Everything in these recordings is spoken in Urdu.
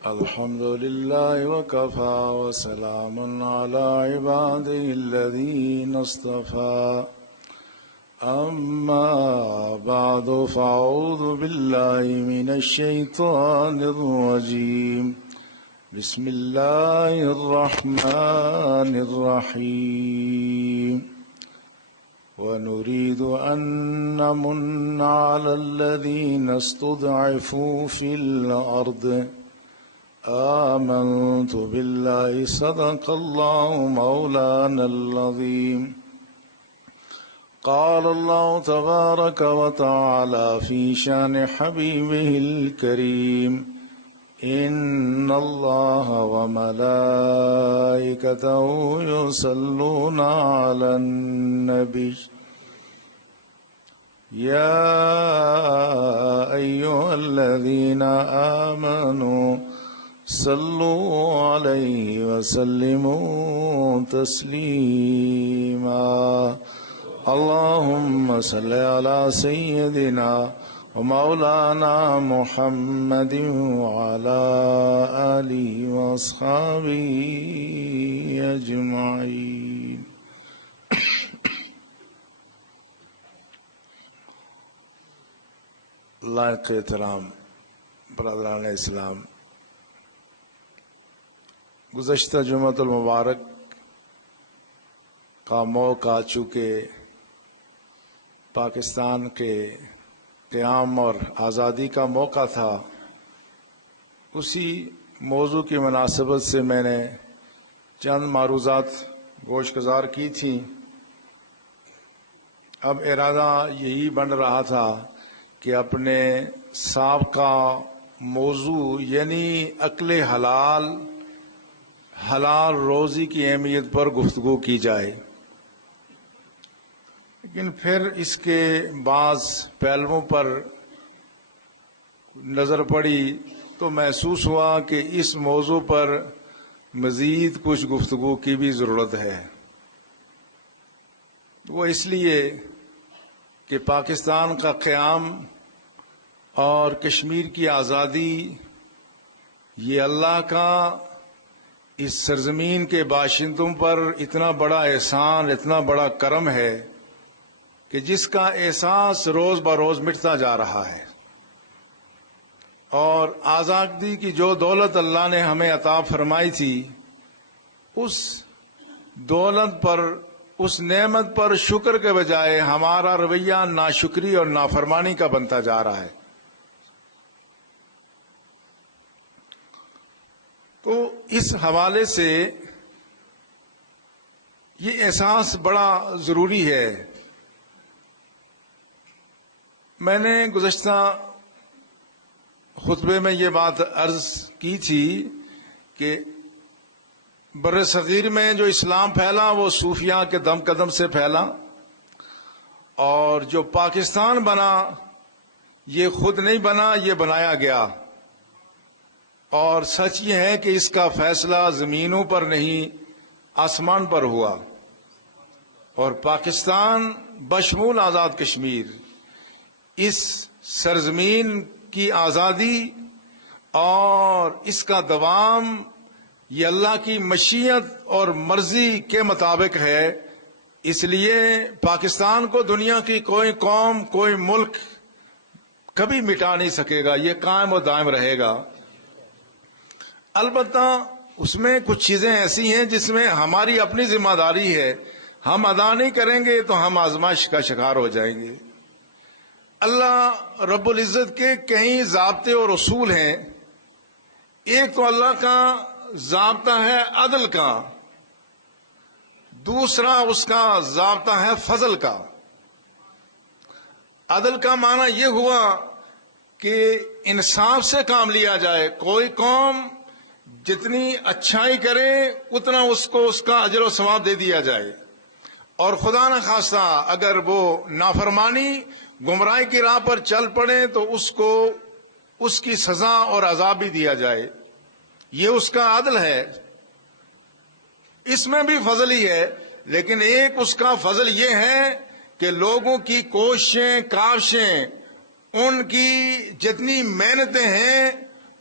الحمد لله وكفى وسلام على عباده الذين اصطفى أما بعد فأعوذ بالله من الشيطان الرجيم بسم الله الرحمن الرحيم ونريد أن نمن على الذين استضعفوا في الأرض آمنت بالله صدق الله مولانا العظيم قال الله تبارك وتعالى في شان حبيبه الكريم إن الله وملائكته يصلون على النبي يا أيها الذين آمنوا صلوا عليه وسلموا تسليما اللهم صل على سيدنا ومولانا محمد وعلى آله وأصحابه أجمعين لائق احترام برادران اسلام، گزشتہ جمعۃ المبارک کا موقع چونکہ پاکستان کے قیام اور آزادی کا موقع تھا، اسی موضوع کی مناسبت سے میں نے چند معروضات گوش گزار کی تھیں۔ اب ارادہ یہی بن رہا تھا کہ اپنے سابقہ موضوع یعنی اکل حلال روزی کی اہمیت پر گفتگو کی جائے، لیکن پھر اس کے بعض پہلوؤں پر نظر پڑی تو محسوس ہوا کہ اس موضوع پر مزید کچھ گفتگو کی بھی ضرورت ہے۔ وہ اس لیے کہ پاکستان کا قیام اور کشمیر کی آزادی یہ اللہ کا اس سرزمین کے باشندوں پر اتنا بڑا احسان، اتنا بڑا کرم ہے کہ جس کا احساس روز بروز مٹتا جا رہا ہے، اور آزادی کی جو دولت اللہ نے ہمیں عطا فرمائی تھی، اس دولت پر، اس نعمت پر شکر کے بجائے ہمارا رویہ ناشکری اور نافرمانی کا بنتا جا رہا ہے۔ تو اس حوالے سے یہ احساس بڑا ضروری ہے۔ میں نے گزشتہ خطبے میں یہ بات عرض کی تھی کہ بر صغیر میں جو اسلام پھیلا وہ صوفیاء کے دم قدم سے پھیلا، اور جو پاکستان بنا یہ خود نہیں بنا، یہ بنایا گیا، اور سچ یہ ہے کہ اس کا فیصلہ زمینوں پر نہیں آسمان پر ہوا، اور پاکستان بشمول آزاد کشمیر اس سرزمین کی آزادی اور اس کا دوام یہ اللہ کی مشیت اور مرضی کے مطابق ہے۔ اس لیے پاکستان کو دنیا کی کوئی قوم، کوئی ملک کبھی مٹا نہیں سکے گا، یہ قائم و دائم رہے گا۔ البتہ اس میں کچھ چیزیں ایسی ہیں جس میں ہماری اپنی ذمہ داری ہے، ہم ادا نہیں کریں گے تو ہم آزمائش کا شکار ہو جائیں گے۔ اللہ رب العزت کے کئی ضابطے اور اصول ہیں۔ ایک تو اللہ کا ضابطہ ہے عدل کا، دوسرا اس کا ضابطہ ہے فضل کا۔ عدل کا معنی یہ ہوا کہ انصاف سے کام لیا جائے، کوئی قوم جتنی اچھائی کرے اتنا اس کو اس کا اجر و ثواب دے دیا جائے، اور خدا نخواستہ اگر وہ نافرمانی گمراہی کی راہ پر چل پڑے تو اس کو اس کی سزا اور عذاب بھی دیا جائے، یہ اس کا عدل ہے۔ اس میں بھی فضل ہی ہے، لیکن ایک اس کا فضل یہ ہے کہ لوگوں کی کوششیں، کاوشیں، ان کی جتنی محنتیں ہیں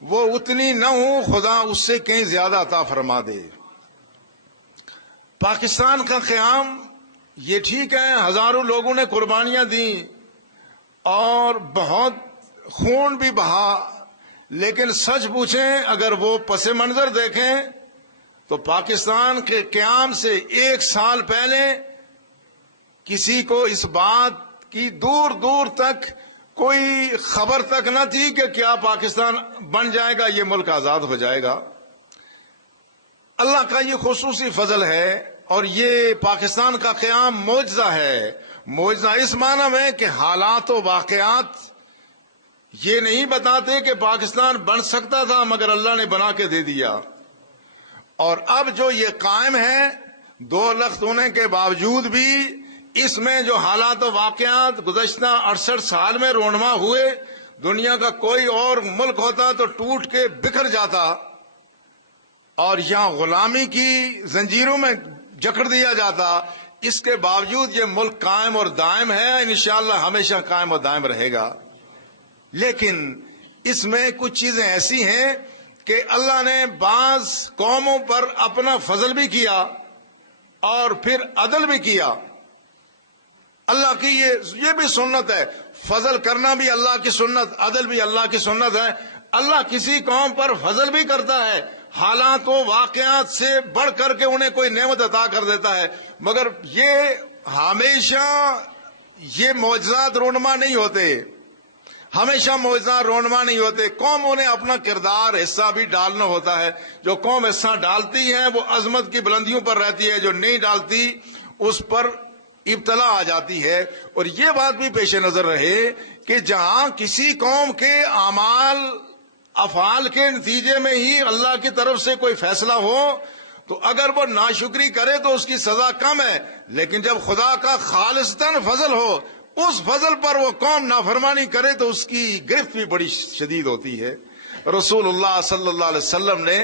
وہ اتنی نہ ہو، خدا اس سے کہیں زیادہ عطا فرما دے۔ پاکستان کا قیام یہ ٹھیک ہے، ہزاروں لوگوں نے قربانیاں دیں اور بہت خون بھی بہا، لیکن سچ پوچھیں اگر وہ پس منظر دیکھیں تو پاکستان کے قیام سے 1 سال پہلے کسی کو اس بات کی دور دور تک کوئی خبر تک نہ تھی کہ کیا پاکستان بن جائے گا، یہ ملک آزاد ہو جائے گا۔ اللہ کا یہ خصوصی فضل ہے، اور یہ پاکستان کا قیام معجزہ ہے۔ معجزہ اس معنی میں کہ حالات و واقعات یہ نہیں بتاتے کہ پاکستان بن سکتا تھا، مگر اللہ نے بنا کے دے دیا۔ اور اب جو یہ قائم ہے 2 لخت ہونے کے باوجود بھی اس میں جو حالات و واقعات گزشتہ 68 سال میں رونما ہوئے، دنیا کا کوئی اور ملک ہوتا تو ٹوٹ کے بکھر جاتا، اور یہاں غلامی کی زنجیروں میں جکڑ دیا جاتا۔ اس کے باوجود یہ ملک قائم اور دائم ہے، انشاءاللہ ہمیشہ قائم اور دائم رہے گا۔ لیکن اس میں کچھ چیزیں ایسی ہیں کہ اللہ نے بعض قوموں پر اپنا فضل بھی کیا اور پھر عدل بھی کیا۔ اللہ کی یہ بھی سنت ہے، فضل کرنا بھی اللہ کی سنت، عدل بھی اللہ کی سنت ہے۔ اللہ کسی قوم پر فضل بھی کرتا ہے، حالات و واقعات سے بڑھ کر کے انہیں کوئی نعمت عطا کر دیتا ہے، مگر یہ ہمیشہ یہ معجزات رونما نہیں ہوتے، ہمیشہ معجزات رونما نہیں ہوتے۔ قوموں نے اپنا کردار حصہ بھی ڈالنا ہوتا ہے۔ جو قوم حصہ ڈالتی ہے وہ عظمت کی بلندیوں پر رہتی ہے، جو نہیں ڈالتی اس پر ابتلا آ جاتی ہے۔ اور یہ بات بھی پیش نظر رہے کہ جہاں کسی قوم کے اعمال افعال کے نتیجے میں ہی اللہ کی طرف سے کوئی فیصلہ ہو تو اگر وہ ناشکری کرے تو اس کی سزا کم ہے، لیکن جب خدا کا خالصتاً فضل ہو، اس فضل پر وہ قوم نافرمانی کرے تو اس کی گرفت بھی بڑی شدید ہوتی ہے۔ رسول اللہ صلی اللہ علیہ وسلم نے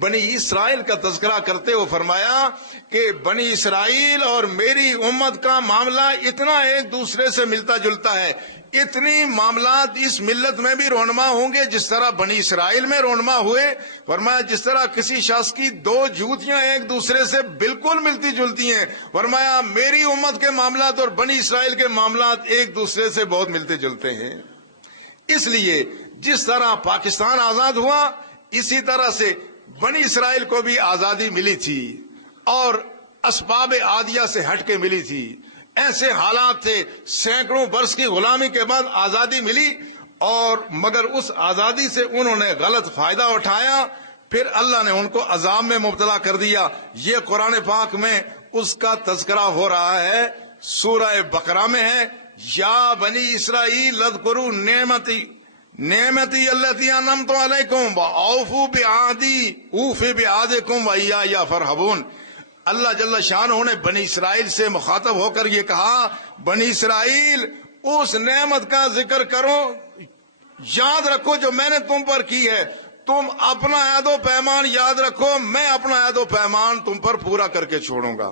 بنی اسرائیل کا تذکرہ کرتے ہوئے فرمایا کہ بنی اسرائیل اور میری امت کا معاملہ اتنا ایک دوسرے سے ملتا جلتا ہے، اتنی معاملات اس ملت میں بھی رونما ہوں گے جس طرح بنی اسرائیل میں رونما ہوئے۔ فرمایا جس طرح کسی شخص کی 2 جوتیاں ایک دوسرے سے بالکل ملتی جلتی ہیں، فرمایا میری امت کے معاملات اور بنی اسرائیل کے معاملات ایک دوسرے سے بہت ملتے جلتے ہیں۔ اس لیے جس طرح پاکستان آزاد ہوا اسی طرح سے بنی اسرائیل کو بھی آزادی ملی تھی اور اسباب عادیہ سے ہٹ کے ملی تھی۔ ایسے حالات تھے، سینکڑوں برس کی غلامی کے بعد آزادی ملی، اور مگر اس آزادی سے انہوں نے غلط فائدہ اٹھایا، پھر اللہ نے ان کو عذاب میں مبتلا کر دیا۔ یہ قرآن پاک میں اس کا تذکرہ ہو رہا ہے، سورہ بقرہ میں ہے، یا بنی اسرائیل اذکروا نعمتی التی انعمت علیکم واوفوا بعہدی اوف بعہدکم وایای فارہبون۔ اللہ جل شانہ نے بنی اسرائیل سے مخاطب ہو کر یہ کہا، بنی اسرائیل اس نعمت کا ذکر کرو، یاد رکھو جو میں نے تم پر کی ہے، تم اپنا عہد و پیمان یاد رکھو، میں اپنا عہد و پیمان تم پر پورا کر کے چھوڑوں گا،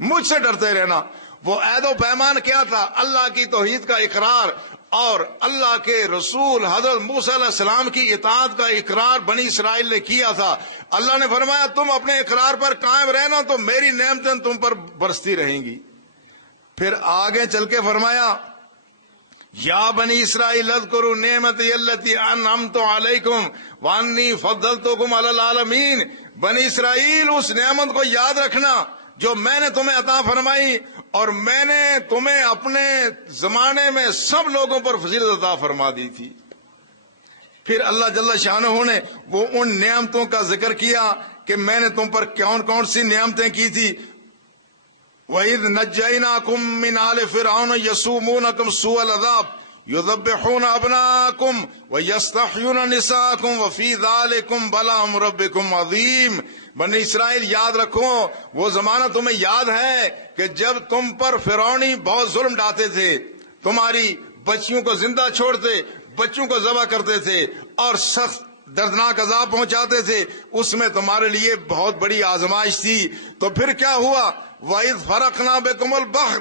مجھ سے ڈرتے رہنا۔ وہ عہد و پیمان کیا تھا؟ اللہ کی توحید کا اقرار اور اللہ کے رسول حضرت موسیٰ علیہ السلام کی اطاعت کا اقرار بنی اسرائیل نے کیا تھا۔ اللہ نے فرمایا تم اپنے اقرار پر قائم رہنا تو میری نعمتیں تم پر برستی رہیں گی۔ پھر آگے چل کے فرمایا یا بنی اسرائیل اذکروا نعمتی التی انعمت علیکم وانی فضلتکم علی العالمین۔ بنی اسرائیل اس نعمت کو یاد رکھنا جو میں نے تمہیں عطا فرمائی، اور میں نے تمہیں اپنے زمانے میں سب لوگوں پر فضیلت عطا فرما دی تھی۔ پھر اللہ جل شانہ نے وہ ان نعمتوں کا ذکر کیا کہ میں نے تم پر کون کون سی نعمتیں کی تھی۔ وَإِذْ نَجَّيْنَاكُمْ مِنْ آلِ فِرْعَوْنَ يَسُومُونَكُمْ سُوءَ الْعَذَابِ يُذَبِّحُونَ أَبْنَاءَكُمْ وَيَسْتَحْيُونَ نِسَاءَكُمْ وَفِي ذَلِكُمْ بَلَاءٌ مِّن رَّبِّكُمْ عَظِيمٌ۔ بنی اسرائیل یاد رکھو، وہ زمانہ تمہیں یاد ہے کہ جب تم پر فرعونی بہت ظلم ڈھاتے تھے، تمہاری بچیوں کو زندہ چھوڑتے، بچوں کو ذبح کرتے تھے اور سخت دردناک عذاب پہنچاتے تھے، اس میں تمہارے لیے بہت بڑی آزمائش تھی۔ تو پھر کیا ہوا؟ وَإِذْ فَرَقْنَا بِكُمُ الْبَحْرَ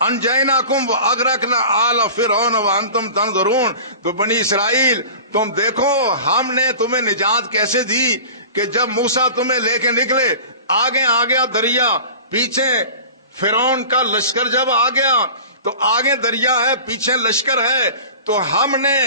فَأَنْجَيْنَاكُمْ وَأَغْرَقْنَا آلَ فِرْعَوْنَ وَأَنْتُمْ تَنظُرُونَ۔ تو بنی اسرائیل تم دیکھو ہم نے تمہیں نجات کیسے دی کہ جب موسیٰ تمہیں لے کے نکلے آگے آ گیا دریا، پیچھے فرعون کا لشکر جب آ گیا تو آگے دریا ہے پیچھے لشکر ہے، تو ہم نے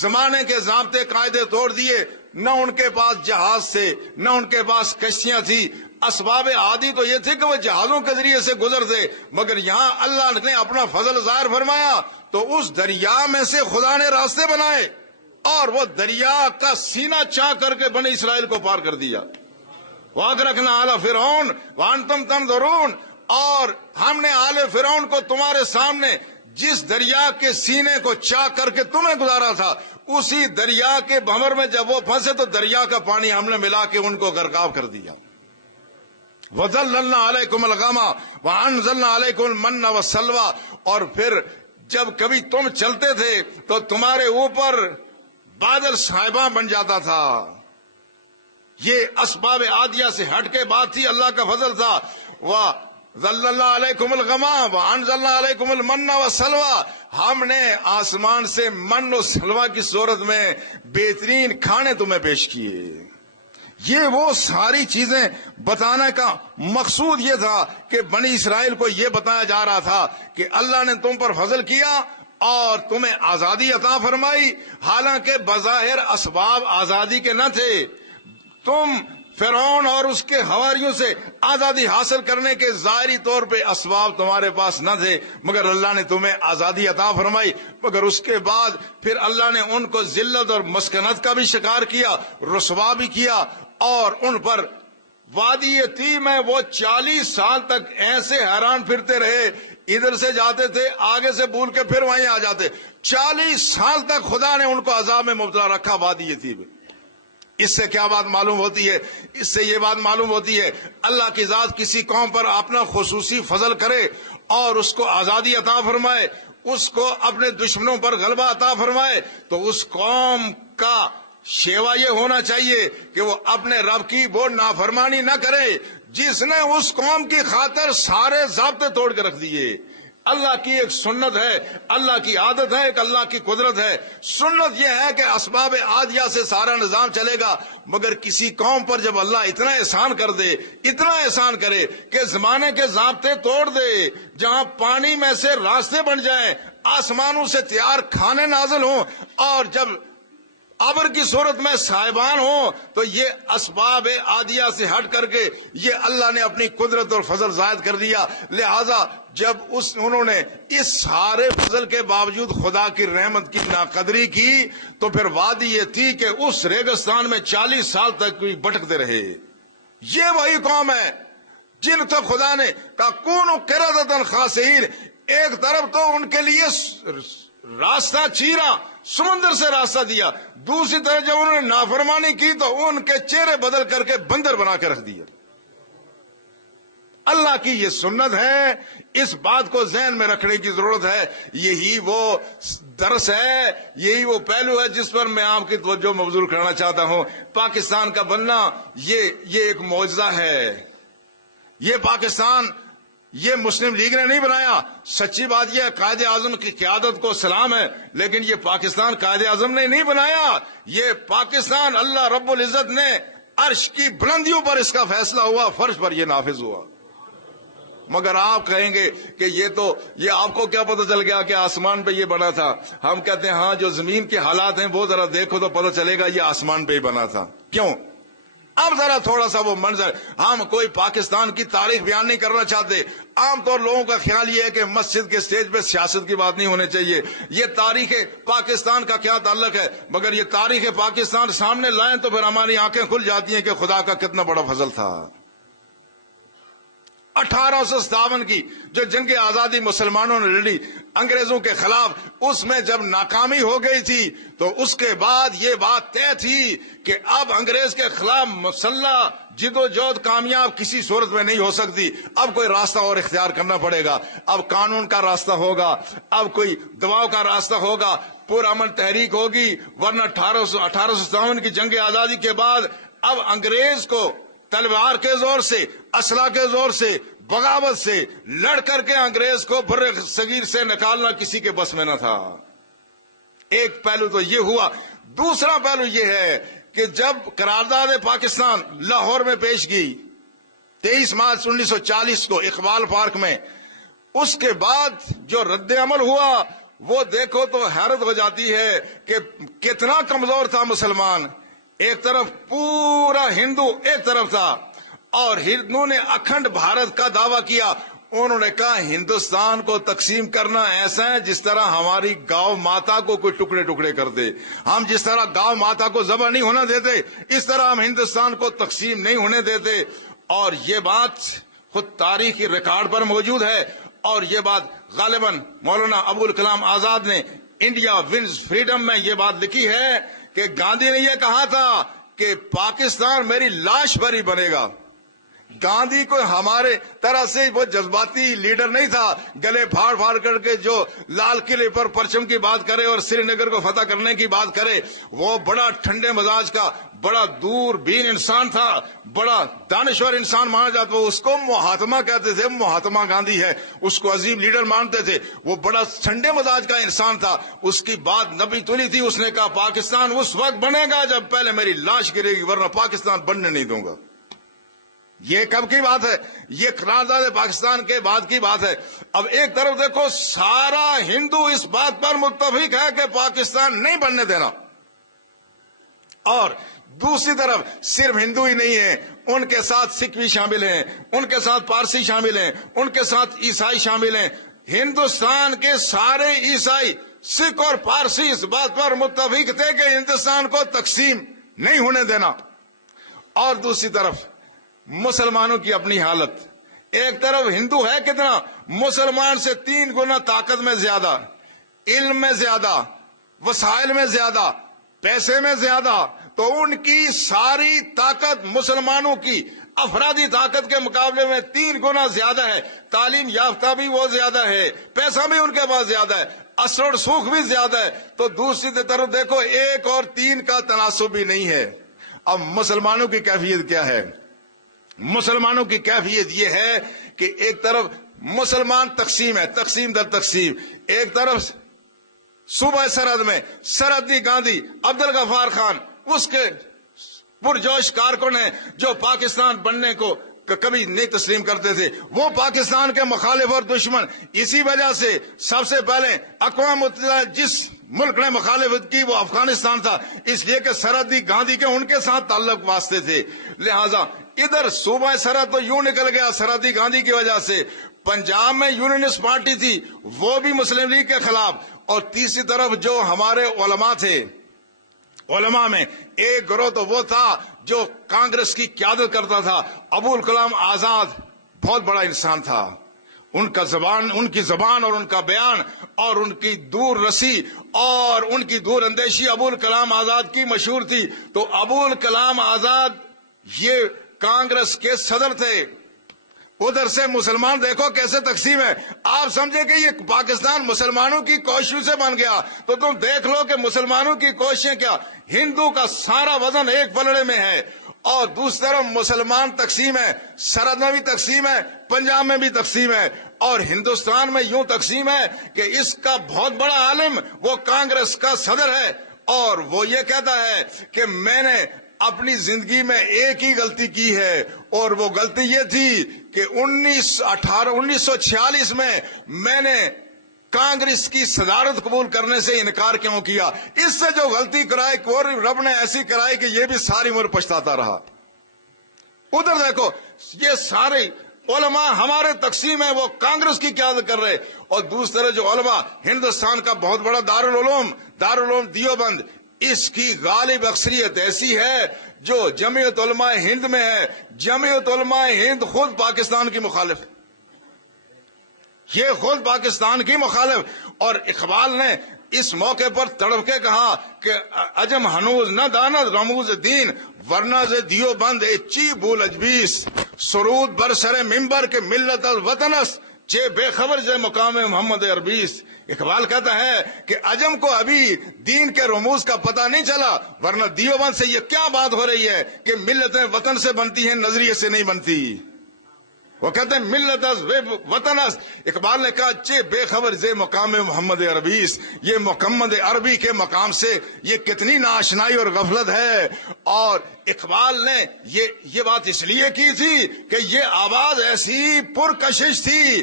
زمانے کے ضابطے قاعدے توڑ دیے، نہ ان کے پاس جہاز تھے نہ ان کے پاس کشتیاں تھی، اسباب عادی تو یہ تھے کہ وہ جہازوں کے ذریعے سے گزرتے، مگر یہاں اللہ نے اپنا فضل ظاہر فرمایا تو اس دریا میں سے خدا نے راستے بنائے اور وہ دریا کا سینہ چاہ کر کے بنی اسرائیل کو پار کر دیا۔ وَأَغْرَقْنَا آلَ فِرْعَوْنَ وَأَنْتُمْ تَنظُرُونَ، اور ہم نے آل فرعون کو تمہارے سامنے جس دریا کے سینے کو چاہ کر کے تمہیں گزارا تھا اسی دریا کے بھنور میں جب وہ پھنسے تو دریا کا پانی ہم نے ملا کے ان کو غرقاب کر دیا۔ وَظَلَّلْنَا عَلَيْكُمُ الْغَمَامَ وَأَنزَلْنَا عَلَيْكُمُ الْمَنَّ وَالسَّلْوَىٰ، اور پھر جب کبھی تم چلتے تھے تو تمہارے اوپر بادل صاحبہ بن جاتا تھا۔ یہ اسباب عادیہ سے ہٹ کے بات تھی، اللہ کا فضل تھا۔ وَظَلَّلْنَا عَلَيْكُمُ الْغَمَامَ وَأَنزَلْنَا عَلَيْكُمُ الْمَنَّ وَالسَّلْوَىٰ، ہم نے آسمان سے من و سلوہ کی صورت میں بہترین کھانے تمہیں پیش کیے۔ یہ وہ ساری چیزیں بتانے کا مقصود یہ تھا کہ بنی اسرائیل کو یہ بتایا جا رہا تھا کہ اللہ نے تم پر فضل کیا اور تمہیں آزادی عطا فرمائی، حالانکہ بظاہر اسباب آزادی کے نہ تھے۔ تم فرعون اور اس کے حواریوں سے آزادی حاصل کرنے کے ظاہری طور پہ اسباب تمہارے پاس نہ تھے، مگر اللہ نے تمہیں آزادی عطا فرمائی۔ مگر اس کے بعد پھر اللہ نے ان کو ذلت اور مسکنت کا بھی شکار کیا، رسوا بھی کیا، اور ان پر وادی تیہ میں وہ 40 سال تک ایسے حیران پھرتے رہے، ادھر سے جاتے تھے آگے سے بھول کے پھر وہیں آ جاتے، 40 سال تک خدا نے ان کو عذاب میں مبتلا رکھا وادی تیہ میں۔ اس سے کیا بات معلوم ہوتی ہے؟ اس سے یہ بات معلوم ہوتی ہے اللہ کی ذات کسی قوم پر اپنا خصوصی فضل کرے اور اس کو آزادی عطا فرمائے، اس کو اپنے دشمنوں پر غلبہ عطا فرمائے، تو اس قوم کا شیوا یہ ہونا چاہیے کہ وہ اپنے رب کی وہ نافرمانی نہ کرے جس نے اس قوم کی خاطر سارے ضابطے توڑ کے رکھ دیے۔ اللہ کی ایک سنت ہے، اللہ کی عادت ہے، ایک اللہ کی قدرت ہے۔ سنت یہ ہے کہ اسباب عادیہ سے سارا نظام چلے گا، مگر کسی قوم پر جب اللہ اتنا احسان کر دے، اتنا احسان کرے کہ زمانے کے ضابطے توڑ دے، جہاں پانی میں سے راستے بن جائیں، آسمانوں سے تیار کھانے نازل ہوں، اور جب ابر کی صورت میں صاحبان ہوں، تو یہ اسباب عادیہ سے ہٹ کر کے یہ اللہ نے اپنی قدرت اور فضل زائد کر دیا۔ لہذا جب انہوں نے اس سارے فضل کے باوجود خدا کی رحمت کی ناقدری کی تو پھر وادی یہ تھی کہ اس ریگستان میں 40 سال تک بھٹکتے رہے۔ یہ وہی قوم ہے جن کو خدا نے کہا کونوا قردۃ خاسئین، ایک طرف تو ان کے لیے راستہ چیرا، سمندر سے راستہ دیا، دوسری طرف جب انہوں نے نافرمانی کی تو ان کے چہرے بدل کر کے بندر بنا کے رکھ دیا۔ اللہ کی یہ سنت ہے، اس بات کو ذہن میں رکھنے کی ضرورت ہے۔ یہی وہ درس ہے، یہی وہ پہلو ہے جس پر میں آپ کی توجہ مبذول کرنا چاہتا ہوں۔ پاکستان کا بننا یہ ایک معجزہ ہے۔ یہ پاکستان یہ مسلم لیگ نے نہیں بنایا۔ سچی بات یہ ہے قائد اعظم کی قیادت کو سلام ہے، لیکن یہ پاکستان قائد اعظم نے نہیں بنایا، یہ پاکستان اللہ رب العزت نے عرش کی بلندیوں پر اس کا فیصلہ ہوا، فرش پر یہ نافذ ہوا۔ مگر آپ کہیں گے کہ یہ آپ کو کیا پتہ چل گیا کہ آسمان پہ یہ بنا تھا؟ ہم کہتے ہیں ہاں، جو زمین کے حالات ہیں وہ ذرا دیکھو تو پتہ چلے گا یہ آسمان پہ ہی بنا تھا۔ کیوں؟ اب ذرا تھوڑا سا وہ منظر، ہم کوئی پاکستان کی تاریخ بیان نہیں کرنا چاہتے۔ عام طور لوگوں کا خیال یہ ہے کہ مسجد کے سٹیج پہ سیاست کی بات نہیں ہونے چاہیے، یہ تاریخ پاکستان کا کیا تعلق ہے؟ مگر یہ تاریخ پاکستان سامنے لائیں تو پھر ہماری آنکھیں کھل جاتی ہیں کہ خدا کا کتنا بڑا فضل تھا۔ 1857 کی جو جنگ آزادی مسلمانوں نے لڑی انگریزوں کے خلاف، اس میں جب ناکامی ہو گئی تھی تو اس کے بعد یہ بات طے تھی کہ اب انگریز کے خلاف مسلح جدوجہد کامیاب کسی صورت میں نہیں ہو سکتی، اب کوئی راستہ اور اختیار کرنا پڑے گا، اب قانون کا راستہ ہوگا، اب کوئی دباؤ کا راستہ ہوگا، پرامن تحریک ہوگی، ورنہ 1857 کی جنگ آزادی کے بعد اب انگریز کو تلوار کے زور سے، اسلحہ کے زور سے، بغاوت سے لڑ کر کے انگریز کو بر صغیر سے نکالنا کسی کے بس میں نہ تھا۔ ایک پہلو تو یہ ہوا۔ دوسرا پہلو یہ ہے کہ جب قرارداد پاکستان لاہور میں پیش کی 23 مارچ 1940 کو اقبال پارک میں، اس کے بعد جو رد عمل ہوا وہ دیکھو تو حیرت ہو جاتی ہے کہ کتنا کمزور تھا مسلمان. ایک طرف پورا ہندو ایک طرف تھا، اور ہندو نے اکھنڈ بھارت کا دعویٰ کیا. انہوں نے کہا ہندوستان کو تقسیم کرنا ایسا ہے جس طرح ہماری گاؤں ماتا کو کوئی ٹکڑے ٹکڑے کر دے. ہم جس طرح گاؤں ماتا کو ذبح نہیں ہونے دیتے، اس طرح ہم ہندوستان کو تقسیم نہیں ہونے دیتے. اور یہ بات خود تاریخی ریکارڈ پر موجود ہے، اور یہ بات غالباً مولانا ابوالکلام آزاد نے انڈیا ونز فریڈم میں یہ بات لکھی ہے کہ گاندھی نے یہ کہا تھا کہ پاکستان میری لاش بری بنے گا. گاندھی کو ہمارے طرح سے وہ جذباتی لیڈر نہیں تھا، گلے پھاڑ پھاڑ کر کے جو لال قلعے پر پرچم کی بات کرے اور سری نگر کو فتح کرنے کی بات کرے. وہ بڑا ٹھنڈے مزاج کا، بڑا دور بین انسان تھا، بڑا دانشور انسان مانا جاتا. وہ اس کو مہاتما کہتے تھے، مہاتما گاندھی ہے، اس کو عظیم لیڈر مانتے تھے. وہ بڑا ٹھنڈے مزاج کا انسان تھا. اس کی بات نبی تلی تھی. اس نے کہا پاکستان اس وقت بنے گا جب پہلے میری لاش گرے گی، ورنہ پاکستان بننے نہیں دوں گا. یہ کب کی بات ہے؟ یہ قرارداد پاکستان کے بعد کی بات ہے. اب ایک طرف دیکھو سارا ہندو اس بات پر متفق ہے کہ پاکستان نہیں بننے دینا، اور دوسری طرف صرف ہندو ہی نہیں ہے، ان کے ساتھ سکھ بھی شامل ہیں، ان کے ساتھ پارسی شامل ہیں، ان کے ساتھ عیسائی شامل ہیں. ہندوستان کے سارے عیسائی، سکھ اور پارسی اس بات پر متفق تھے کہ ہندوستان کو تقسیم نہیں ہونے دینا. اور دوسری طرف مسلمانوں کی اپنی حالت. ایک طرف ہندو ہے کتنا؟ مسلمان سے 3 گنا طاقت میں زیادہ، علم میں زیادہ، وسائل میں زیادہ، پیسے میں زیادہ. تو ان کی ساری طاقت مسلمانوں کی افرادی طاقت کے مقابلے میں 3 گنا زیادہ ہے. تعلیم یافتہ بھی وہ زیادہ ہے، پیسہ بھی ان کے پاس زیادہ ہے، اثر و سوکھ بھی زیادہ ہے. تو دوسری طرف دیکھو 1 اور 3 کا تناسب بھی نہیں ہے. اب مسلمانوں کی کیفیت کیا ہے؟ مسلمانوں کی کیفیت یہ ہے کہ ایک طرف مسلمان تقسیم ہے، تقسیم در تقسیم. ایک طرف صوبہ سرحد میں سرحدی گاندھی عبدالغفار خان اس کے پرجوش کارکن ہیں جو پاکستان بننے کو کبھی نہیں تسلیم کرتے تھے. وہ پاکستان کے مخالف اور دشمن. اسی وجہ سے سب سے پہلے اقوام متحدہ جس ملک نے مخالفت کی وہ افغانستان تھا، اس لیے کہ سرحدی گاندھی کے ان کے ساتھ تعلق واسطے تھے. لہذا ادھر صوبہ سرحد تو یوں نکل گیا سرحدی گاندھی کی وجہ سے. پنجاب میں یونینسٹ پارٹی تھی، وہ بھی مسلم لیگ کے خلاف. اور تیسری طرف جو ہمارے علماء تھے، علماء میں ایک گروہ تو وہ تھا جو کانگریس کی قیادت کرتا تھا. ابوالکلام آزاد بہت بڑا انسان تھا. ان کی زبان اور ان کا بیان اور ان کی دور رسی اور ان کی دور اندیشی ابوالکلام آزاد کی مشہور تھی. تو ابوالکلام آزاد یہ کانگریس کے صدر تھے. ادھر سے مسلمان دیکھو کیسے تقسیم ہے. آپ سمجھے کہ یہ پاکستان مسلمانوں کی کوششوں سے بن گیا، تو تم دیکھ لو کہ مسلمانوں کی کوششیں کیا. ہندو کا سارا وزن ایک پلڑے میں ہے، اور دوسری طرف مسلمان تقسیم ہے، سرحد میں بھی تقسیم ہے، پنجاب میں بھی تقسیم ہے. اور ہندوستان میں یوں تقسیم ہے کہ اس کا بہت بڑا عالم وہ کانگریس کا صدر ہے، اور وہ یہ کہتا ہے کہ میں نے اپنی زندگی میں ایک ہی غلطی کی ہے، اور وہ غلطی یہ تھی کہ 1946 میں نے کانگریس کی صدارت قبول کرنے سے انکار کیوں کیا. اس سے جو غلطی کرائی اور رب نے ایسی کرائی کہ یہ بھی ساری عمر پچھتاتا رہا. ادھر دیکھو یہ سارے علماء ہمارے تقسیم ہے، وہ کانگریس کی قیادت کر رہے. اور دوسری طرف جو علماء، ہندوستان کا بہت بڑا دارالعلوم دیوبند، اس کی غالب اکثریت ایسی ہے جو جمعیت علماء ہند میں ہے. جمعیت علماء ہند خود پاکستان کی مخالف، یہ خود پاکستان کی مخالف. اور اقبال نے اس موقع پر تڑپ کے کہا کہ عجم ہنوز نہ داند رموز دین، ورنہ سے دیوبند چی بول اجبیس، سرود بر سر ممبر کے ملت الوطنس چے بے خبر سے مقام محمد عربیس. اقبال کہتا ہے کہ عجم کو ابھی دین کے رموز کا پتہ نہیں چلا، ورنہ دیوبند سے یہ کیا بات ہو رہی ہے کہ ملتیں وطن سے بنتی ہیں، نظریے سے نہیں بنتی. وہ کہتے ہیں ملت از وے وطن از. اقبال نے کہا چے بے خبر زے مقام محمد عربیس، یہ محمد عربی کے مقام سے یہ کتنی ناشنائی اور غفلت ہے. اور اقبال نے یہ بات اس لیے کی تھی کہ یہ آواز ایسی پرکشش تھی.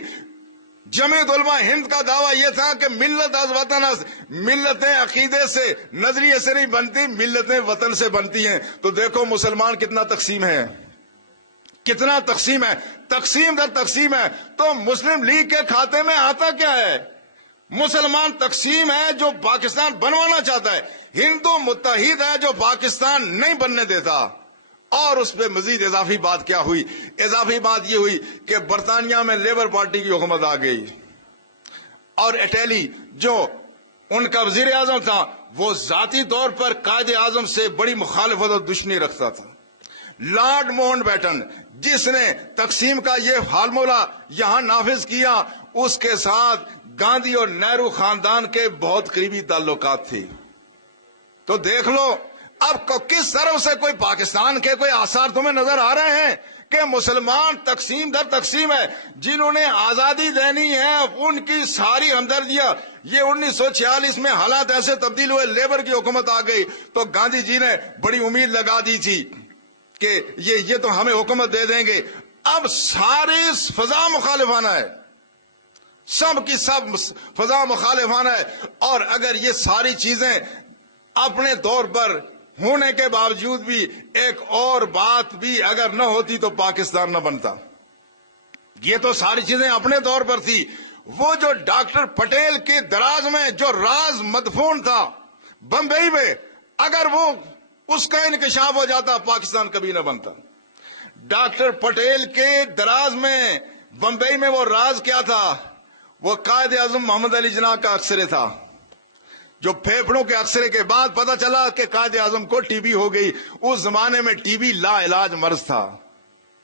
جمعیت علماء ہند کا دعویٰ یہ تھا کہ ملت از وطن از، ملتیں عقیدے سے نظریے سے نہیں بنتی، ملتیں وطن سے بنتی ہیں. تو دیکھو مسلمان کتنا تقسیم ہے، کتنا تقسیم ہے، تقسیم در تقسیم ہے. تو مسلم لیگ کے کھاتے میں آتا کیا ہے؟ مسلمان تقسیم ہے جو پاکستان بنوانا چاہتا ہے، ہندو متحد ہے جو پاکستان نہیں بننے دیتا. اور اس پہ مزید اضافی بات کیا ہوئی؟ اضافی بات یہ ہوئی کہ برطانیہ میں لیبر پارٹی کی حکومت آ گئی، اور اٹیلی جو ان کا وزیر اعظم تھا وہ ذاتی طور پر قائد اعظم سے بڑی مخالفت اور دشمنی رکھتا تھا. لارڈ ماؤنٹ بیٹن جس نے تقسیم کا یہ فارمولہ یہاں نافذ کیا، اس کے ساتھ گاندھی اور نہرو خاندان کے بہت قریبی تعلقات تھے. تو دیکھ لو اب کس طرف سے کوئی پاکستان کے کوئی آثار تمہیں نظر آ رہے ہیں کہ مسلمان تقسیم در تقسیم ہے. جنہوں نے آزادی دینی ہے ان کی ساری ہمدردیاں، یہ 1946 میں حالات ایسے تبدیل ہوئے، لیبر کی حکومت آ گئی تو گاندھی جی نے بڑی امید لگا دی تھی کہ یہ تو ہمیں حکومت دے دیں گے. اب ساری فضا مخالفانہ ہے، سب کی سب فضا مخالفانہ ہے. اور اگر یہ ساری چیزیں اپنے طور پر ہونے کے باوجود بھی ایک اور بات بھی اگر نہ ہوتی تو پاکستان نہ بنتا. یہ تو ساری چیزیں اپنے طور پر تھی. وہ جو ڈاکٹر پٹیل کے دراز میں جو راز مدفون تھا بمبئی میں، اگر وہ اس کا انکشاف ہو جاتا پاکستان کبھی نہ بنتا. ڈاکٹر پٹیل کے دراز میں بمبئی میں وہ راز کیا تھا؟ وہ قائد اعظم محمد علی جناح کا اکسرے تھا. جو پھیپھڑوں کے اکسرے کے بعد پتا چلا کہ قائد اعظم کو ٹی بی ہو گئی. اس زمانے میں ٹی بی لا علاج مرض تھا،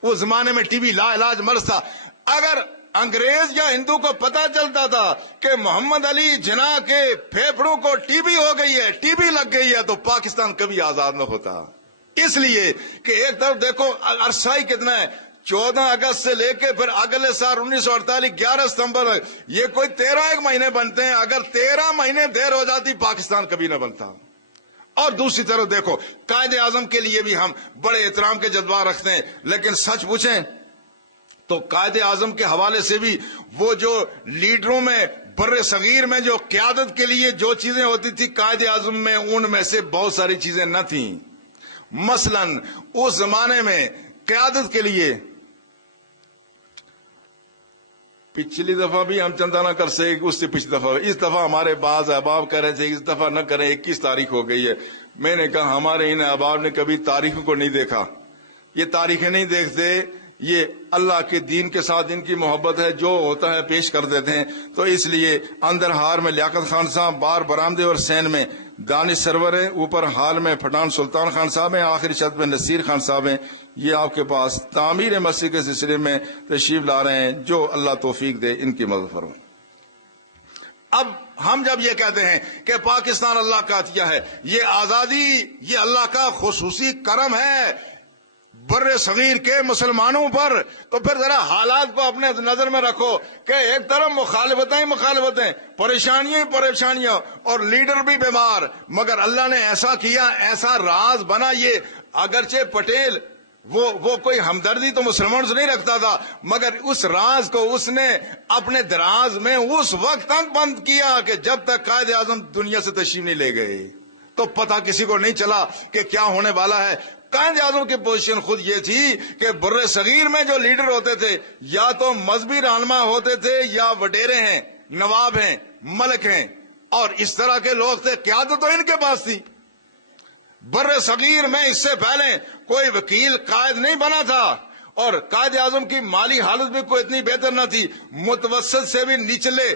اس زمانے میں ٹی بی لا علاج مرض تھا. اگر انگریز یا ہندو کو پتا چلتا تھا کہ محمد علی جناح کے پھیپھڑوں کو ٹی بی ہو گئی ہے، ٹی بی لگ گئی ہے، تو پاکستان کبھی آزاد نہ ہوتا. اس لیے کہ ایک طرف دیکھو عرصہ ہی کتنا ہے، 14 اگست سے لے کے پھر اگلے سال 1948 11 ستمبر، یہ کوئی 13 مہینے بنتے ہیں. اگر 13 مہینے دیر ہو جاتی پاکستان کبھی نہ بنتا. اور دوسری طرف دیکھو قائد اعظم کے لیے بھی ہم بڑے احترام کے جذبات رکھتے ہیں، لیکن سچ پوچھیں تو قائد اعظم کے حوالے سے بھی وہ جو لیڈروں میں بر صغیر میں جو قیادت کے لیے جو چیزیں ہوتی تھی قائد اعظم میں ان میں سے بہت ساری چیزیں نہ تھیں. مثلا اس زمانے میں قیادت کے لیے، پچھلی دفعہ بھی ہم چندہ نہ کر سکے، اس سے پچھلی دفعہ، اس دفعہ ہمارے بعض احباب کہہ رہے تھے اس دفعہ نہ کریں، 21 تاریخ ہو گئی ہے. میں نے کہا ہمارے ان احباب نے کبھی تاریخوں کو نہیں دیکھا، یہ تاریخیں نہیں دیکھتے، یہ اللہ کے دین کے ساتھ ان کی محبت ہے، جو ہوتا ہے پیش کر دیتے ہیں. تو اس لیے اندر ہار میں لیاقت خان صاحب، بار برآمدے اور سین میں دانش سرور ہیں، اوپر حال میں پٹھان سلطان خان صاحب ہیں، آخری چھت میں نصیر خان صاحب ہیں. یہ آپ کے پاس تعمیر مسجد کے سلسلے میں تشریف لا رہے ہیں، جو اللہ توفیق دے ان کی مدد فرمائے. اب ہم جب یہ کہتے ہیں کہ پاکستان اللہ کا عطیہ ہے، یہ آزادی یہ اللہ کا خصوصی کرم ہے بر صغیر کے مسلمانوں پر، تو پھر ذرا حالات کو اپنے نظر میں رکھو کہ ایک طرف مخالفتیں ہی مخالفتیں، پریشانیاں ہی پریشانیاں، اور لیڈر بھی بیمار. مگر اللہ نے ایسا کیا، ایسا راز بنا. یہ اگرچہ پٹیل وہ کوئی ہمدردی تو مسلمانوں سے نہیں رکھتا تھا، مگر اس راز کو اس نے اپنے دراز میں اس وقت تک بند کیا کہ جب تک قائد اعظم دنیا سے تشریف نہیں لے گئے تو پتہ کسی کو نہیں چلا کہ کیا ہونے والا ہے. قائد اعظم کی پوزیشن خود یہ تھی کہ بر صغیر میں جو لیڈر ہوتے تھے یا تو مذہبی رہنما ہوتے تھے یا وڈیرے ہیں، نواب ہیں، ملک ہیں، اور اس طرح کے لوگ تھے. قیادت تو ان کے پاس تھی. بر صغیر میں اس سے پہلے کوئی وکیل قائد نہیں بنا تھا، اور قائد اعظم کی مالی حالت بھی کوئی اتنی بہتر نہ تھی، متوسط سے بھی نچلے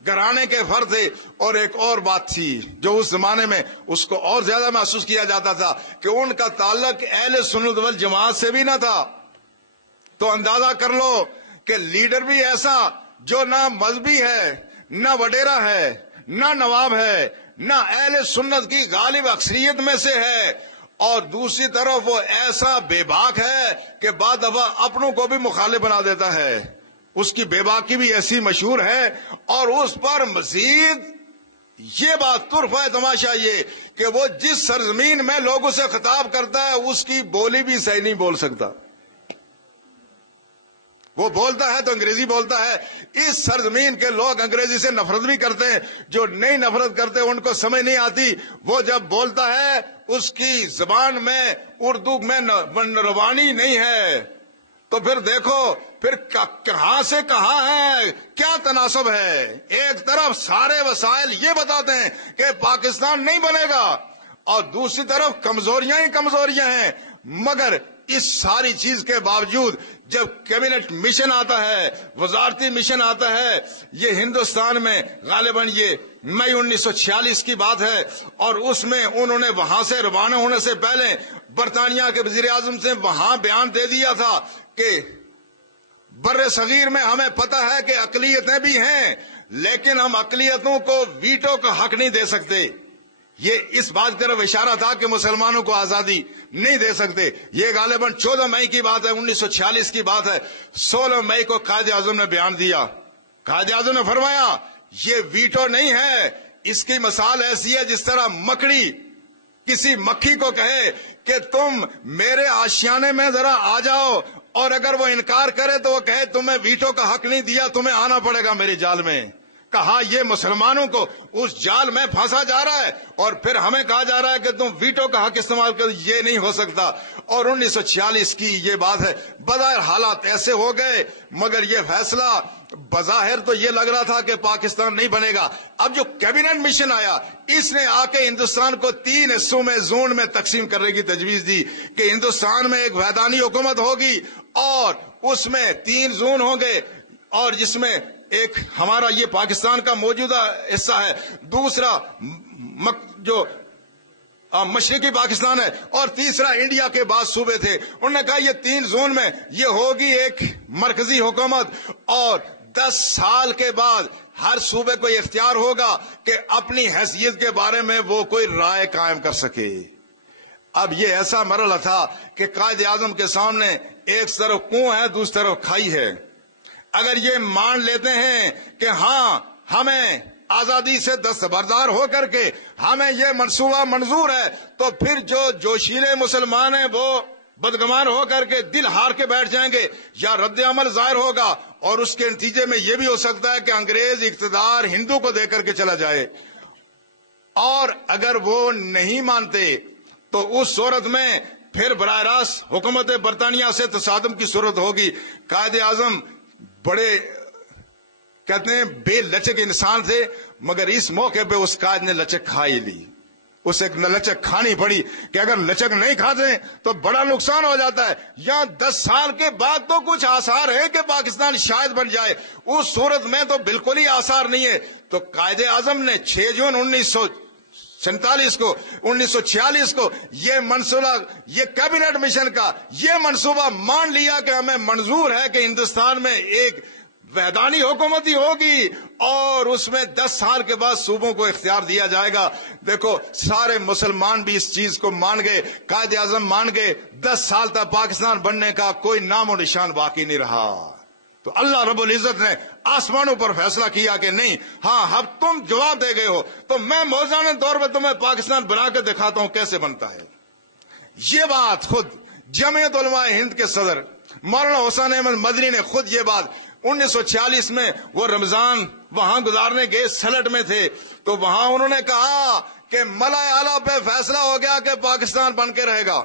گھرانے کے فرد تھے. اور ایک اور بات تھی جو اس زمانے میں اس کو اور زیادہ محسوس کیا جاتا تھا کہ ان کا تعلق اہل سنت والجماعت سے بھی نہ تھا. تو اندازہ کر لو کہ لیڈر بھی ایسا جو نہ مذہبی ہے، نہ وڈیرا ہے، نہ نواب ہے، نہ اہل سنت کی غالب اکثریت میں سے ہے، اور دوسری طرف وہ ایسا بے باک ہے کہ بعض دفعہ اپنوں کو بھی مخالف بنا دیتا ہے. اس کی بے باکی بھی ایسی مشہور ہے. اور اس پر مزید یہ بات طرف ہے تماشا یہ کہ وہ جس سرزمین میں لوگوں سے خطاب کرتا ہے اس کی بولی بھی صحیح نہیں بول سکتا. وہ بولتا ہے تو انگریزی بولتا ہے. اس سرزمین کے لوگ انگریزی سے نفرت بھی کرتے ہیں. جو نہیں نفرت کرتے ان کو سمجھ نہیں آتی. وہ جب بولتا ہے اس کی زبان میں اردو میں روانی نہیں ہے. تو پھر دیکھو پھر کہاں سے کہاں ہے, کیا تناسب ہے. ایک طرف سارے وسائل یہ بتاتے ہیں کہ پاکستان نہیں بنے گا اور دوسری طرف کمزوریاں ہی کمزوریاں ہیں. مگر اس ساری چیز کے باوجود جب کیبنٹ مشن آتا ہے, وزارتی مشن آتا ہے, یہ ہندوستان میں غالباً یہ مئی 1946 کی بات ہے, اور اس میں انہوں نے وہاں سے روانہ ہونے سے پہلے برطانیہ کے وزیر اعظم سے وہاں بیان دے دیا تھا کہ بر صغیر میں ہمیں پتہ ہے کہ اقلیتیں بھی ہیں لیکن ہم اقلیتوں کو ویٹو کا حق نہیں دے سکتے. یہ اس بات کی طرف اشارہ تھا کہ مسلمانوں کو آزادی نہیں دے سکتے. یہ غالباً 14 مئی کی بات ہے, 1946 کی بات ہے. 16 مئی کو قائد اعظم نے بیان دیا. قائد اعظم نے فرمایا یہ ویٹو نہیں ہے, اس کی مثال ایسی ہے جس طرح مکڑی کسی مکھی کو کہے کہ تم میرے آشیانے میں ذرا آ جاؤ, اور اگر وہ انکار کرے تو وہ کہے تمہیں ویٹو کا حق نہیں دیا, تمہیں آنا پڑے گا میری جال میں. کہا یہ مسلمانوں کو اس جال میں پھنسا جا رہا ہے اور پھر ہمیں کہا جا رہا ہے کہ تم ویٹو کا حق استعمال کرو. یہ نہیں ہو سکتا. اور 1946 کی یہ بات ہے. بظاہر حالات ایسے ہو گئے مگر یہ فیصلہ بظاہر تو یہ لگ رہا تھا کہ پاکستان نہیں بنے گا. اب جو کیبنٹ مشن آیا اس نے آ کے ہندوستان کو 3 حصوں میں زون میں تقسیم کرنے کی تجویز دی کہ ہندوستان میں ایک وحدانی حکومت ہوگی اور اس میں 3 زون ہوں گے, اور جس میں ایک ہمارا یہ پاکستان کا موجودہ حصہ ہے, دوسرا جو مشرقی پاکستان ہے, اور تیسرا انڈیا کے بعض صوبے تھے. انہوں نے کہا یہ 3 زون میں یہ ہوگی ایک مرکزی حکومت, اور 10 سال کے بعد ہر صوبے کو یہ اختیار ہوگا کہ اپنی حیثیت کے بارے میں وہ کوئی رائے قائم کر سکے. اب یہ ایسا مرحلہ تھا کہ قائد اعظم کے سامنے ایک طرف کنواں ہے دوسری طرف کھائی ہے. اگر یہ مان لیتے ہیں کہ ہاں ہمیں آزادی سے دستبردار ہو کر کے ہمیں یہ منصوبہ منظور ہے, تو پھر جو جوشیلے مسلمان ہیں وہ بدگمان ہو کر کے دل ہار کے بیٹھ جائیں گے, یا رد عمل ظاہر ہوگا اور اس کے نتیجے میں یہ بھی ہو سکتا ہے کہ انگریز اقتدار ہندو کو دے کر کے چلا جائے. اور اگر وہ نہیں مانتے تو اس صورت میں پھر براہ راست حکومت برطانیہ سے تصادم کی صورت ہوگی. قائد اعظم بڑے کہتے ہیں بے لچک انسان تھے, مگر اس موقع پہ اس قائد نے لچک کھائی لی. اسے لچک کھانی پڑی کہ اگر لچک نہیں کھاتے تو بڑا نقصان ہو جاتا ہے. یا 10 سال کے بعد تو کچھ آثار ہے کہ پاکستان شاید بن جائے, اس صورت میں تو بالکل ہی آثار نہیں ہے. تو قائد اعظم نے 6 جون 1947 کو 1946 کو یہ منصوبہ, یہ کیبنٹ مشن کا یہ منصوبہ مان لیا کہ ہمیں منظور ہے کہ ہندوستان میں ایک وحدانی حکومتی ہوگی اور اس میں 10 سال کے بعد صوبوں کو اختیار دیا جائے گا. دیکھو سارے مسلمان بھی اس چیز کو مان گئے, قائد اعظم مان گئے. 10 سال تک پاکستان بننے کا کوئی نام و نشان باقی نہیں رہا. تو اللہ رب العزت نے آسمانوں پر فیصلہ کیا کہ نہیں, ہاں اب تم جواب دے گئے ہو تو میں موزانہ طور پر تمہیں پاکستان بنا کے دکھاتا ہوں کیسے بنتا ہے. یہ بات خود جمعیت علماء ہند کے صدر مولانا حسین احمد مدنی نے خود یہ بات 1946 میں وہ رمضان وہاں گزارنے گئے, سلٹ میں تھے, تو وہاں انہوں نے کہا کہ ملائے اعلیٰ پہ فیصلہ ہو گیا کہ پاکستان بن کے رہے گا.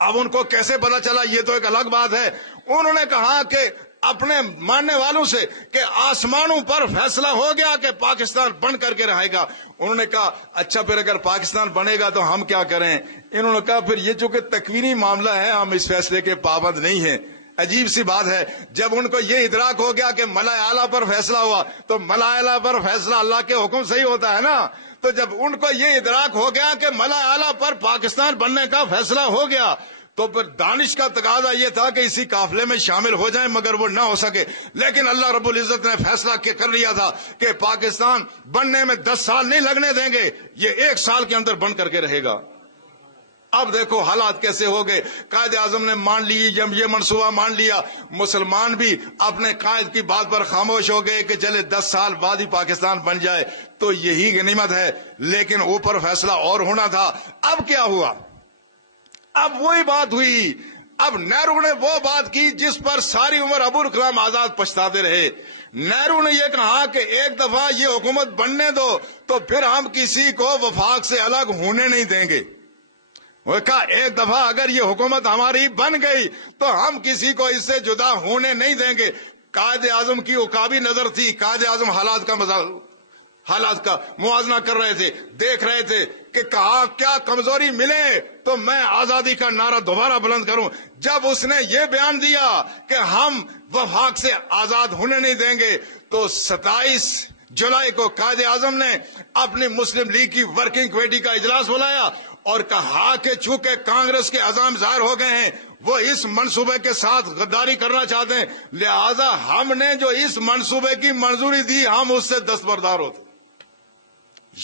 اب ان کو کیسے پتا چلا یہ تو ایک الگ بات ہے. انہوں نے کہا کہ اپنے ماننے والوں سے کہ آسمانوں پر فیصلہ ہو گیا کہ پاکستان بن کر کے رہے گا. انہوں نے کہا اچھا پھر اگر پاکستان بنے گا تو ہم کیا کریں. انہوں نے کہا پھر یہ چونکہ تکوینی معاملہ ہے ہم اس فیصلے کے پابند نہیں ہیں. عجیب سی بات ہے, جب ان کو یہ ادراک ہو گیا کہ ملائے اعلیٰ پر فیصلہ ہوا تو ملائے اعلیٰ پر فیصلہ اللہ کے حکم سے ہی ہوتا ہے نا. تو جب ان کو یہ ادراک ہو گیا کہ ملائے اعلیٰ پر پاکستان بننے کا فیصلہ ہو گیا تو پھر دانش کا تقاضا یہ تھا کہ اسی قافلے میں شامل ہو جائیں, مگر وہ نہ ہو سکے. لیکن اللہ رب العزت نے فیصلہ کر لیا تھا کہ پاکستان بننے میں 10 سال نہیں لگنے دیں گے, یہ 1 سال کے اندر بن کر کے رہے گا. اب دیکھو حالات کیسے ہو گئے. قائد اعظم نے مان لی، جب یہ منصوبہ مان لیا، مسلمان بھی اپنے قائد کی بات پر خاموش ہو گئے کہ چلے 10 سال بعد ہی پاکستان بن جائے تو یہی غنیمت ہے، لیکن اوپر فیصلہ اور ہونا تھا. اب کیا ہوا؟ اب وہی بات ہوئی. اب نہرو نے وہ بات کی جس پر ساری عمر ابوالکلام آزاد پچھتاتے رہے. نہرو نے یہ کہا کہ ایک دفعہ یہ حکومت بننے دو تو پھر ہم کسی کو وفاق سے الگ ہونے نہیں دیں گے. وہ کہا ایک دفعہ اگر یہ حکومت ہماری بن گئی تو ہم کسی کو اس سے جدا ہونے نہیں دیں گے. قائد اعظم کی عقابی نظر تھی. قائد اعظم حالات کا موازنہ کر رہے تھے، دیکھ رہے تھے کہ کہاں کیا کمزوری ملے تو میں آزادی کا نعرہ دوبارہ بلند کروں. جب اس نے یہ بیان دیا کہ ہم وفاق سے آزاد ہونے نہیں دیں گے تو 27 جولائی کو قائد اعظم نے اپنی مسلم لیگ کی ورکنگ کمیٹی کا اجلاس بلایا اور کہا کہ چونکہ کانگریس کے عزائم ظاہر ہو گئے ہیں، وہ اس منصوبے کے ساتھ غداری کرنا چاہتے ہیں، لہذا ہم نے جو اس منصوبے کی منظوری دی ہم اس سے دستبردار ہوتے.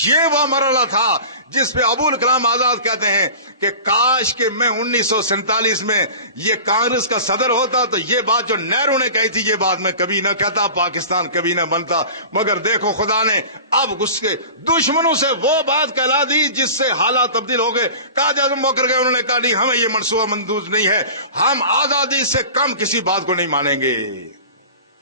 یہ وہ مرحلہ تھا جس پہ ابوالکلام آزاد کہتے ہیں کہ کاش کہ میں 1947 میں یہ کانگریس کا صدر ہوتا تو یہ بات جو نہرو نے کہی تھی یہ بات میں کبھی نہ کہتا، پاکستان کبھی نہ بنتا. مگر دیکھو خدا نے اب اس کے دشمنوں سے وہ بات کہلا دی جس سے حالات تبدیل ہو گئے. قائد اعظم موکر گئے، انہوں نے کہا نہیں ہمیں یہ منصوبہ منظور نہیں ہے، ہم آزادی سے کم کسی بات کو نہیں مانیں گے.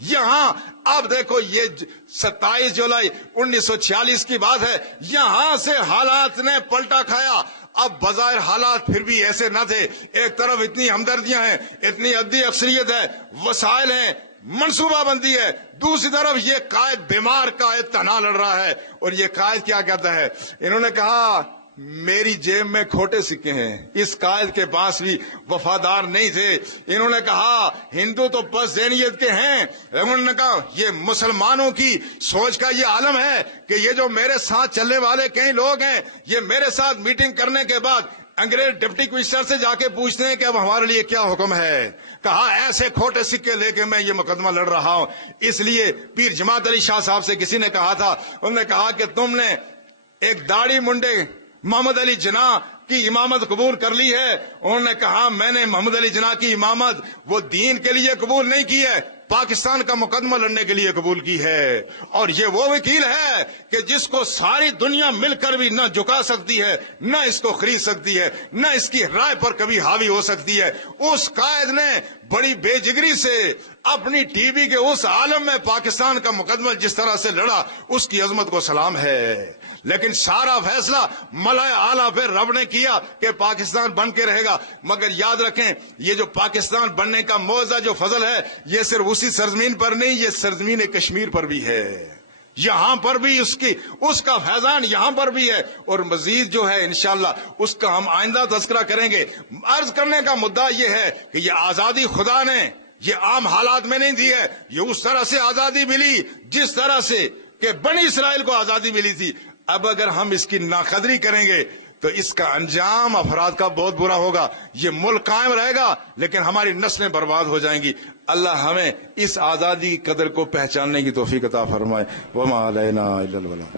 یہاں اب دیکھو یہ 27 جولائی 1946 کی بات ہے، یہاں سے حالات نے پلٹا کھایا. اب بظاہر حالات پھر بھی ایسے نہ تھے. ایک طرف اتنی ہمدردیاں ہیں، اتنی عددی اکثریت ہے، وسائل ہیں، منصوبہ بندی ہے، دوسری طرف یہ قائد بیمار قائد تنہا لڑ رہا ہے. اور یہ قائد کیا کہتا ہے؟ انہوں نے کہا میری جیب میں کھوٹے سکے ہیں. اس قائد کے پاس بھی وفادار نہیں تھے. انہوں نے کہا ہندو تو پس ذہنیت کے ہیں. انہوں نے کہا یہ مسلمانوں کی سوچ کا یہ عالم ہے کہ یہ جو میرے ساتھ چلنے والے کئی لوگ ہیں یہ میرے ساتھ میٹنگ کرنے کے بعد انگریز ڈپٹی کمشنر سے جا کے پوچھتے ہیں کہ اب ہمارے لیے کیا حکم ہے. کہا ایسے کھوٹے سکے لے کے میں یہ مقدمہ لڑ رہا ہوں. اس لیے پیر جماعت علی شاہ صاحب سے کسی نے کہا تھا، انہوں نے کہا کہ تم نے ایک داڑھی منڈے محمد علی جناح کی امامت قبول کر لی ہے. انہوں نے کہا میں نے محمد علی جناح کی امامت وہ دین کے لیے قبول نہیں کی ہے، پاکستان کا مقدمہ لڑنے کے لیے قبول کی ہے. اور یہ وہ وکیل ہے کہ جس کو ساری دنیا مل کر بھی نہ جھکا سکتی ہے، نہ اس کو خرید سکتی ہے، نہ اس کی رائے پر کبھی حاوی ہو سکتی ہے. اس قائد نے بڑی بے جگری سے اپنی ٹی وی کے اس عالم میں پاکستان کا مقدمہ جس طرح سے لڑا، اس کی عظمت کو سلام ہے. لیکن سارا فیصلہ ملائے اعلیٰ پہ رب نے کیا کہ پاکستان بن کے رہے گا. مگر یاد رکھیں یہ جو پاکستان بننے کا معجزہ جو فضل ہے یہ صرف اسی سرزمین پر نہیں، یہ سرزمین کشمیر پر بھی ہے. یہاں پر بھی اس کا فیضان یہاں پر بھی ہے. اور مزید جو ہے انشاءاللہ اس کا ہم آئندہ تذکرہ کریں گے. عرض کرنے کا مدعا یہ ہے کہ یہ آزادی خدا نے یہ عام حالات میں نہیں دی ہے، یہ اس طرح سے آزادی ملی جس طرح سے کہ بنی اسرائیل کو آزادی ملی تھی. اب اگر ہم اس کی ناقدری کریں گے تو اس کا انجام افراد کا بہت برا ہوگا. یہ ملک قائم رہے گا لیکن ہماری نسلیں برباد ہو جائیں گی. اللہ ہمیں اس آزادی کی قدر کو پہچاننے کی توفیق عطا فرمائے. وما علینا الا البلاغ.